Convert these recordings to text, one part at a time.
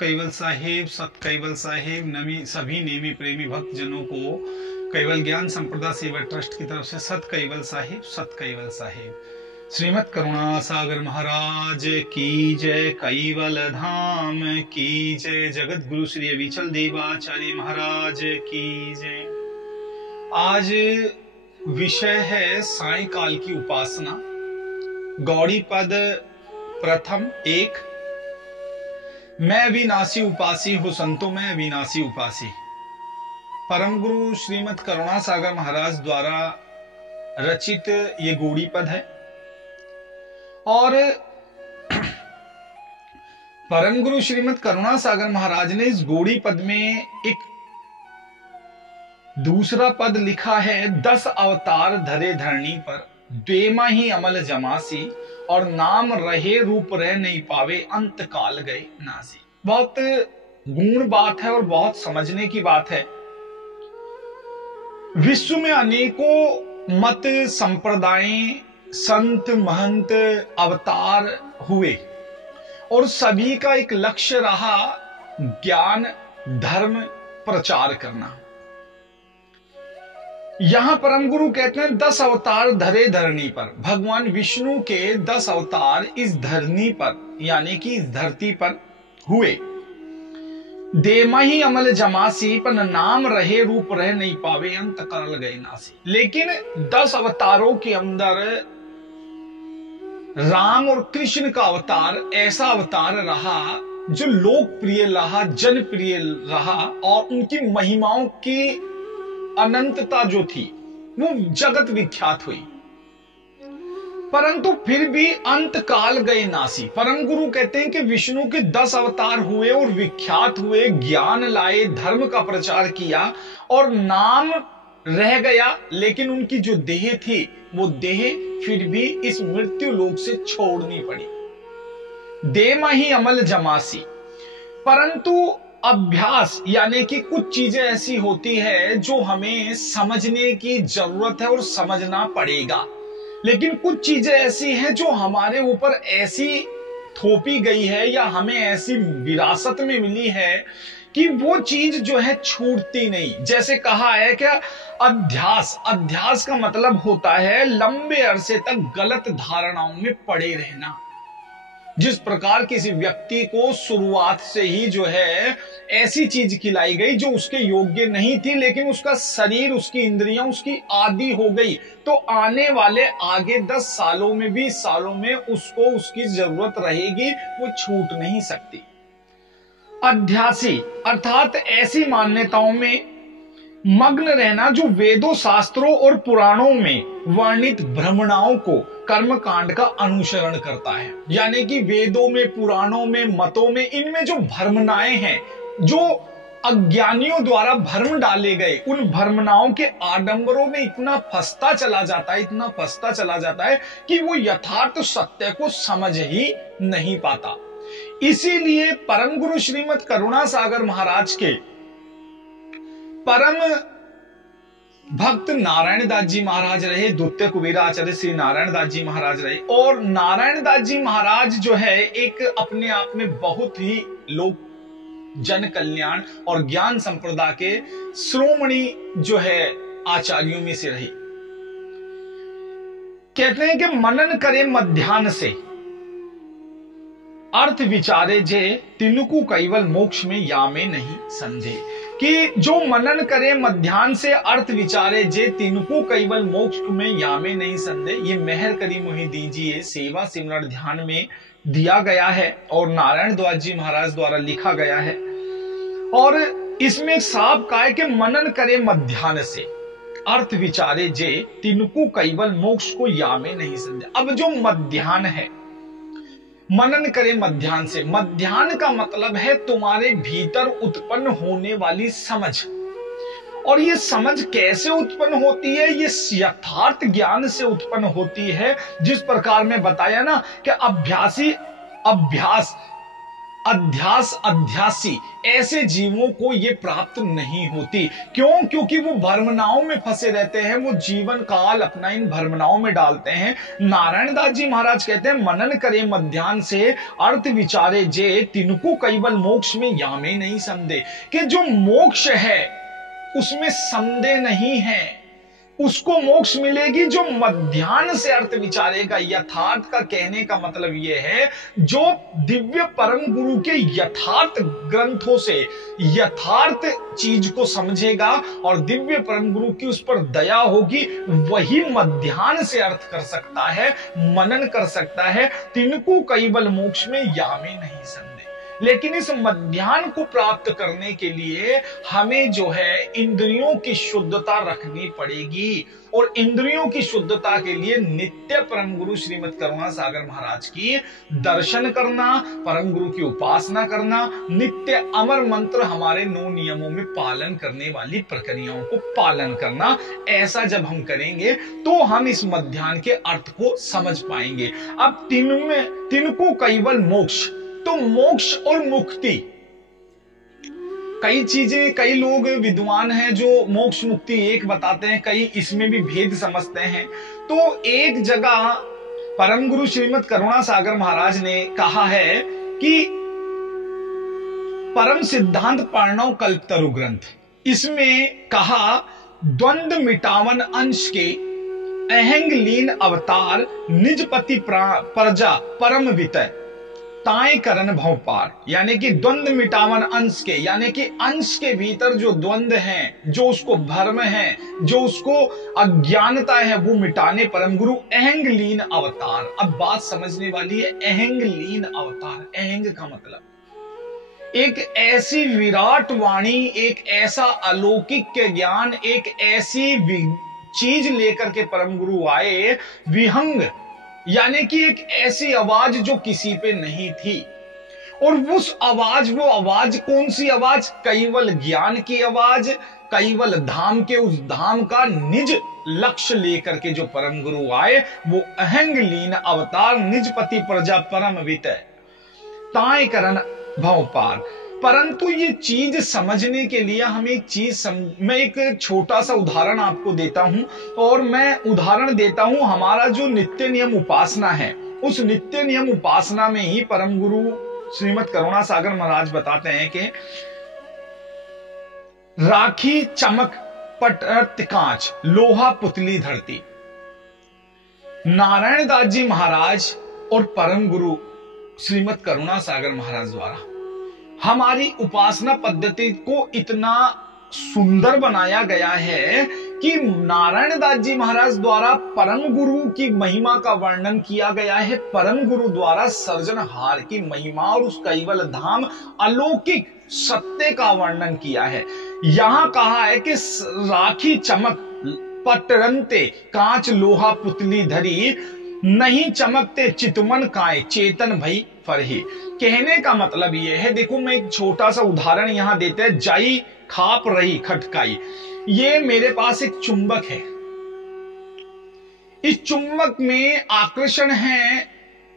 सत कैवल साहेब नमी सभी नेमी प्रेमी भक्त जनों को कैवल ज्ञान संप्रदा सेवा ट्रस्ट की तरफ से सत कैवल साहेब श्रीमद करुणा सागर महाराज की जय, कैवल धाम की जय, जगत गुरु श्री अविचल देवाचार्य महाराज की जय। आज विषय है सायंकाल की उपासना। गौड़ी पद प्रथम एक। मैं अविनाशी उपासी हूं संतो, मैं अविनाशी उपासी। परम गुरु श्रीमद करुणा सागर महाराज द्वारा रचित ये गौड़ी पद है और परम गुरु श्रीमद करुणा सागर महाराज ने इस गौड़ी पद में एक दूसरा पद लिखा है। 10 अवतार धरे धरणी पर, द्वेमा ही अमल जमासी, और नाम रहे रूप रह नहीं पावे, अंत काल गए नासी। बहुत गूढ़ बात है और बहुत समझने की बात है। विश्व में अनेकों मत संप्रदाय, संत महंत अवतार हुए और सभी का एक लक्ष्य रहा ज्ञान धर्म प्रचार करना। यहां परम गुरु कहते हैं 10 अवतार धरे धरणी पर। भगवान विष्णु के 10 अवतार इस धरनी पर यानी कि इस धरती पर हुए। देमा ही अमल जमासी, पर नाम रहे रूप रह नहीं पावे, अंत काल गए नासी। लेकिन 10 अवतारों के अंदर राम और कृष्ण का अवतार ऐसा अवतार रहा जो लोकप्रिय रहा, जनप्रिय रहा और उनकी महिमाओं की अनंतता जो थी वो जगत विख्यात हुई। परंतु फिर भी अंत काल गए नासी। परम गुरु कहते हैं कि विष्णु के 10 अवतार हुए और विख्यात हुए, ज्ञान लाए, धर्म का प्रचार किया और नाम रह गया, लेकिन उनकी जो देह थी वो देह फिर भी इस मृत्यु लोक से छोड़नी पड़ी। देमा ही अमल जमासी। परंतु अभ्यास यानी कि कुछ चीजें ऐसी होती है जो हमें समझने की जरूरत है और समझना पड़ेगा, लेकिन कुछ चीजें ऐसी हैं जो हमारे ऊपर ऐसी थोपी गई है या हमें ऐसी विरासत में मिली है कि वो चीज जो है छूटती नहीं। जैसे कहा है कि अध्यास का मतलब होता है लंबे अरसे तक गलत धारणाओं में पड़े रहना। जिस प्रकार किसी व्यक्ति को शुरुआत से ही जो है ऐसी चीज खिलाई गई जो उसके योग्य नहीं थी, लेकिन उसका शरीर, उसकी इंद्रियां उसकी आदी हो गई, तो आने वाले आगे 10 सालों में 20 सालों में उसको उसकी जरूरत रहेगी, वो छूट नहीं सकती। अध्यासी अर्थात ऐसी मान्यताओं में मग्न रहना जो वेदों, शास्त्रों और पुराणों में वर्णित भ्रमणाओं को, कर्म कांड का अनुसरण करता है। यानी कि वेदों में, पुराणों में, मतों में, इनमें जो भ्रमणाएं हैं, जो अज्ञानियों द्वारा भ्रम डाले गए, उन भ्रमणाओं के आडंबरों में इतना फंसता चला जाता है कि वो यथार्थ सत्य को समझ ही नहीं पाता। इसीलिए परम गुरु श्रीमद करुणा सागर महाराज के परम भक्त नारायण दास जी महाराज रहे, द्वितीय कुबेराचार्य श्री नारायण दास जी महाराज रहे। और नारायण दास जी महाराज जो है एक अपने आप में बहुत ही लोक जन कल्याण और ज्ञान संप्रदा के श्रोमणी जो है आचार्यों में से रहे। कहते हैं कि मनन करे मध्याह्न से, अर्थ विचारे जे, तिनुकु कैवल मोक्ष में यामे नहीं संदेह। कि जो मनन करे मध्याह्न से, अर्थ विचारे जे, तिनुकु कैवल मोक्ष में यामे नहीं संदेह। ये मेहर करी मुहि दीजिए सेवा सिमरण ध्यान में दिया गया है और नारायण दास जी महाराज द्वारा लिखा गया है। और इसमें साफ कहा है कि मनन करे मध्याह्न से, अर्थ विचारे जे, तिनुकु कैवल मोक्ष को यामे नहीं संदेह। अब जो मध्याह्न है, मनन करे मध्याह्न से, मध्याह्न का मतलब है तुम्हारे भीतर उत्पन्न होने वाली समझ। और ये समझ कैसे उत्पन्न होती है? ये यथार्थ ज्ञान से उत्पन्न होती है। जिस प्रकार में बताया ना कि अभ्यास अध्यास अध्यासी ऐसे जीवों को ये प्राप्त नहीं होती। क्यों? क्योंकि वो भ्रमणाओं में फंसे रहते हैं, वो जीवन काल अपना इन भ्रमणाओं में डालते हैं। नारायण दास जी महाराज कहते हैं, मनन करे मध्यान से अर्थ विचारे जे, तिनको केवल मोक्ष में यामे नहीं समझे। कि जो मोक्ष है उसमें संदेह नहीं है, उसको मोक्ष मिलेगी जो मध्याह्न से अर्थ विचारेगा। यथार्थ का कहने का मतलब यह है, जो दिव्य परम गुरु के यथार्थ ग्रंथों से यथार्थ चीज को समझेगा और दिव्य परम गुरु की उस पर दया होगी, वही मध्याह्न से अर्थ कर सकता है, मनन कर सकता है। तिनको केवल मोक्ष में यामे नहीं समझे। लेकिन इस मध्याह्न को प्राप्त करने के लिए हमें जो है इंद्रियों की शुद्धता रखनी पड़ेगी, और इंद्रियों की शुद्धता के लिए नित्य परम गुरु श्रीमद् करुणा सागर महाराज की दर्शन करना, परम गुरु की उपासना करना, नित्य अमर मंत्र हमारे 9 नियमों में पालन करने वाली प्रक्रियाओं को पालन करना। ऐसा जब हम करेंगे तो हम इस मध्याह्न के अर्थ को समझ पाएंगे। अब तिनको केवल मोक्ष, तो मोक्ष और मुक्ति, कई चीजें, कई लोग विद्वान हैं जो मोक्ष मुक्ति एक बताते हैं, कई इसमें भी भेद समझते हैं। तो एक जगह परम गुरु श्रीमद् करुणा सागर महाराज ने कहा है कि परम सिद्धांत प्रणव कल्पतरु ग्रंथ, इसमें कहा, द्वंद्व मिटावन अंश के अहंग लीन अवतार, निज पति प्रजा परम वितय, ताए करन भव पार। यानी कि द्वंद्व मिटावन अंश के, यानी कि अंश के भीतर जो द्वंद्व हैं, जो उसको भ्रम है, जो उसको अज्ञानता है, वो मिटाने परम गुरु अहंग लीन अवतार। अब बात समझने वाली है, अहंग लीन अवतार। अहंग का मतलब एक ऐसी विराट वाणी, एक ऐसा अलौकिक ज्ञान, एक ऐसी चीज लेकर के परम गुरु आए, विहंग, यानी कि एक ऐसी आवाज जो किसी पे नहीं थी। और उस आवाज, वो आवाज कौन सी आवाज? केवल ज्ञान की आवाज, केवल धाम के उस धाम का निज लक्ष्य लेकर के जो परम गुरु आए, वो अहंग लीन अवतार, निज पति प्रजा परम वितय, ताए करन भव पार। परंतु ये चीज समझने के लिए हमें एक चीज मैं एक छोटा सा उदाहरण आपको देता हूं, और मैं उदाहरण देता हूं हमारा जो नित्य नियम उपासना है। उस नित्य नियम उपासना में ही परम गुरु श्रीमद् करुणा सागर महाराज बताते हैं कि राखी चमक पट कांच, लोहा पुतली धरती। नारायण दास जी महाराज और परम गुरु श्रीमद् करुणा सागर महाराज द्वारा हमारी उपासना पद्धति को इतना सुंदर बनाया गया है कि नारायण दास जी महाराज द्वारा परम गुरु की महिमा का वर्णन किया गया है, परम गुरु द्वारा सर्जनहार की महिमा और उस कैवल धाम अलौकिक सत्य का वर्णन किया है। यहां कहा है कि राखी चमक पटरंते कांच लोहा पुतली धरी, नहीं चमकते चितमन काय चेतन भई फरही। कहने का मतलब यह है, देखो मैं एक छोटा सा उदाहरण यहां देते हैं। जाई खाप रही खटकाई, ये मेरे पास एक चुंबक है, इस चुंबक में आकर्षण है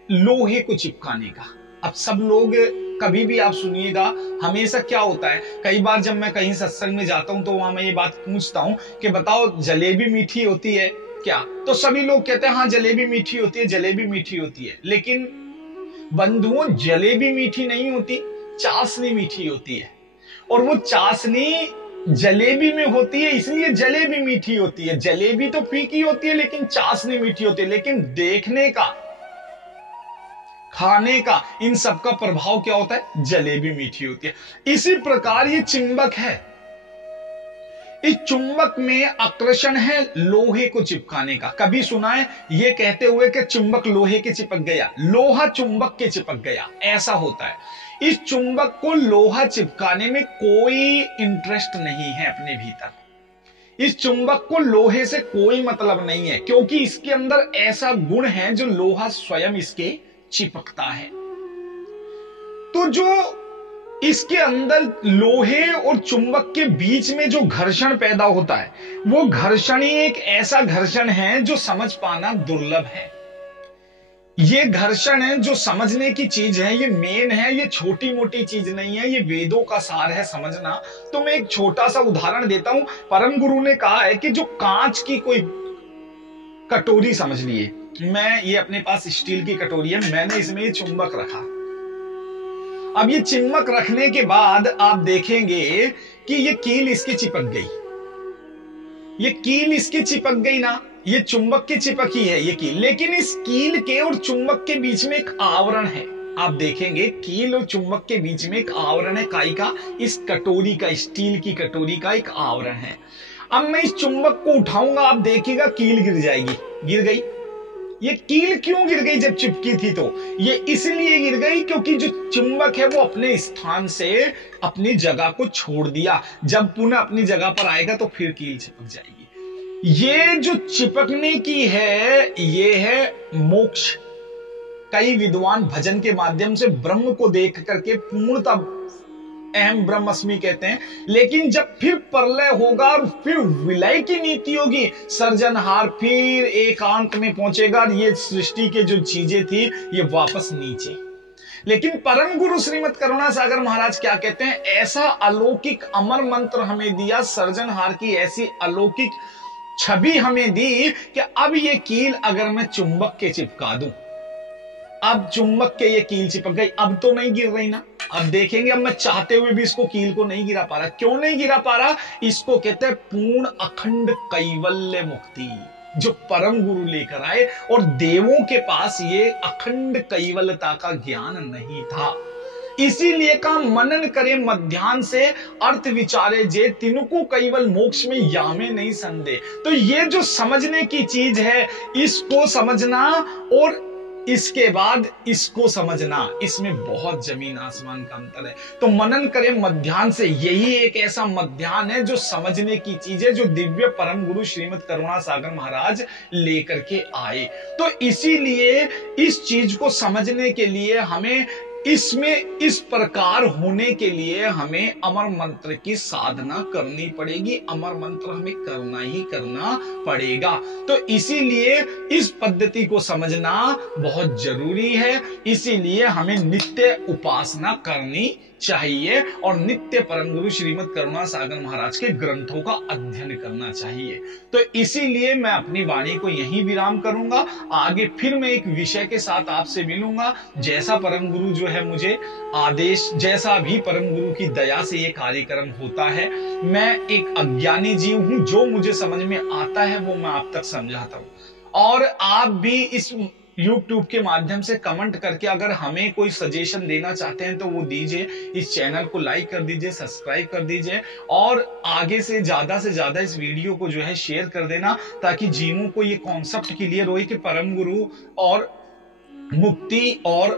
लोहे को चिपकाने का। अब सब लोग कभी भी आप सुनिएगा, हमेशा क्या होता है, कई बार जब मैं कहीं सत्संग में जाता हूं तो वहां मैं ये बात पूछता हूं कि बताओ जलेबी मीठी होती है क्या? तो सभी लोग कहते हैं हाँ जलेबी मीठी होती है, जलेबी मीठी होती है। लेकिन बंधुओं, जलेबी मीठी नहीं होती, चाशनी मीठी होती है। और वो चाशनी जलेबी में होती है, इसलिए जलेबी मीठी होती है। जलेबी तो फीकी होती है लेकिन चाशनी मीठी होती है। लेकिन देखने का, खाने का, इन सब का प्रभाव क्या होता है? जलेबी मीठी होती है। इसी प्रकार ये चुंबक है, इस चुंबक में आकर्षण है लोहे को चिपकाने का। कभी सुना है ये कहते हुए कि चुंबक लोहे के चिपक गया, लोहा चुंबक के चिपक गया? ऐसा होता है। इस चुंबक को लोहा चिपकाने में कोई इंटरेस्ट नहीं है अपने भीतर। इस चुंबक को लोहे से कोई मतलब नहीं है, क्योंकि इसके अंदर ऐसा गुण है जो लोहा स्वयं इसके चिपकता है। तो जो इसके अंदर लोहे और चुंबक के बीच में जो घर्षण पैदा होता है, वो घर्षण ही एक ऐसा घर्षण है जो समझ पाना दुर्लभ है। ये घर्षण है जो समझने की चीज है, ये मेन है, ये छोटी मोटी चीज नहीं है, ये वेदों का सार है समझना। तो मैं एक छोटा सा उदाहरण देता हूं। परम गुरु ने कहा है कि जो कांच की कोई कटोरी समझ लिए, मैं ये अपने पास स्टील की कटोरी है, मैंने इसमें ये चुंबक रखा। अब ये चुंबक रखने के बाद आप देखेंगे कि ये कील इसकी चिपक गई, ये कील इसकी चिपक गई ना, ये चुंबक की चिपक ही है ये कील, लेकिन इस कील के और चुंबक के बीच में एक आवरण है। आप देखेंगे कील और चुंबक के बीच में एक आवरण है, काई का, इस कटोरी का, स्टील की कटोरी का एक आवरण है। अब मैं इस चुंबक को उठाऊंगा, आप देखिएगा कील गिर जाएगी, गिर गई। ये कील क्यों गिर गई जब चिपकी थी? तो ये इसलिए गिर गई क्योंकि जो चुंबक है वो अपने स्थान से अपनी जगह को छोड़ दिया। जब पुनः अपनी जगह पर आएगा तो फिर कील चिपक जाएगी। ये जो चिपकने की है ये है मोक्ष। कई विद्वान भजन के माध्यम से ब्रह्म को देख करके पूर्णतः अहम ब्रह्मस्मि कहते हैं, लेकिन जब फिर प्रलय होगा और फिर विलय की नीति होगी, सर्जनहार फिर एकांत में पहुंचेगा, ये सृष्टि के जो चीजें थी ये वापस नीचे। लेकिन परम गुरु श्रीमद करुणा सागर महाराज क्या कहते हैं, ऐसा अलौकिक अमर मंत्र हमें दिया, सर्जनहार की ऐसी अलौकिक छवि हमें दी कि अब ये कील अगर मैं चुंबक के चिपका दूं, अब चुंबक के ये कील चिपक गई, अब तो नहीं गिर रही ना। अब देखेंगे, अब मैं चाहते हुए भी इसको कील को नहीं गिरा पा रहा। क्यों नहीं गिरा पा रहा? इसको कहते हैं पूर्ण अखंड कैवल्य मुक्ति, जो परम गुरु लेकर आए, और देवों के पास ये अखंड कैवल्यता का ज्ञान नहीं था। इसीलिए कहा मनन करे मध्यान से अर्थ विचारे जे, तिनको कैवल मोक्ष में यामे नहीं संदेह। तो ये जो समझने की चीज है, इसको समझना और इसके बाद इसको समझना, इसमें बहुत जमीन आसमान का अंतर है। तो मनन करें मध्यान से, यही एक ऐसा मध्यान है जो समझने की चीज है, जो दिव्य परम गुरु श्रीमद करुणा सागर महाराज लेकर के आए। तो इसीलिए इस चीज को समझने के लिए हमें इसमें इस प्रकार होने के लिए हमें अमर मंत्र की साधना करनी पड़ेगी, अमर मंत्र हमें करना ही करना पड़ेगा। तो इसीलिए इस पद्धति को समझना बहुत जरूरी है, इसीलिए हमें नित्य उपासना करनी चाहिए और नित्य परम गुरु श्रीमद करुणा सागर महाराज के ग्रंथों का अध्ययन करना चाहिए। तो इसीलिए मैं अपनी वाणी को यहीं विराम करूंगा। आगे फिर मैं एक विषय के साथ आपसे मिलूंगा। जैसा परम गुरु जो है मुझे आदेश, जैसा भी परम गुरु की दया से ये कार्यक्रम होता है, मैं एक अज्ञानी जीव हूं, जो मुझे समझ में आता है वो मैं आप तक समझाता हूं। और आप भी इस YouTube के माध्यम से कमेंट करके अगर हमें कोई सजेशन देना चाहते हैं तो वो दीजिए। इस चैनल को लाइक कर दीजिए, सब्सक्राइब कर दीजिए और आगे से ज्यादा इस वीडियो को जो है शेयर कर देना, ताकि जीवों को ये कॉन्सेप्ट क्लियर हो कि परम गुरु और मुक्ति और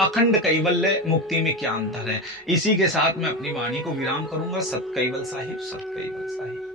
अखंड कैवल्य मुक्ति में क्या अंतर है। इसी के साथ मैं अपनी वाणी को विराम करूंगा। सत कैवल साहिब, सत कैवल साहिब।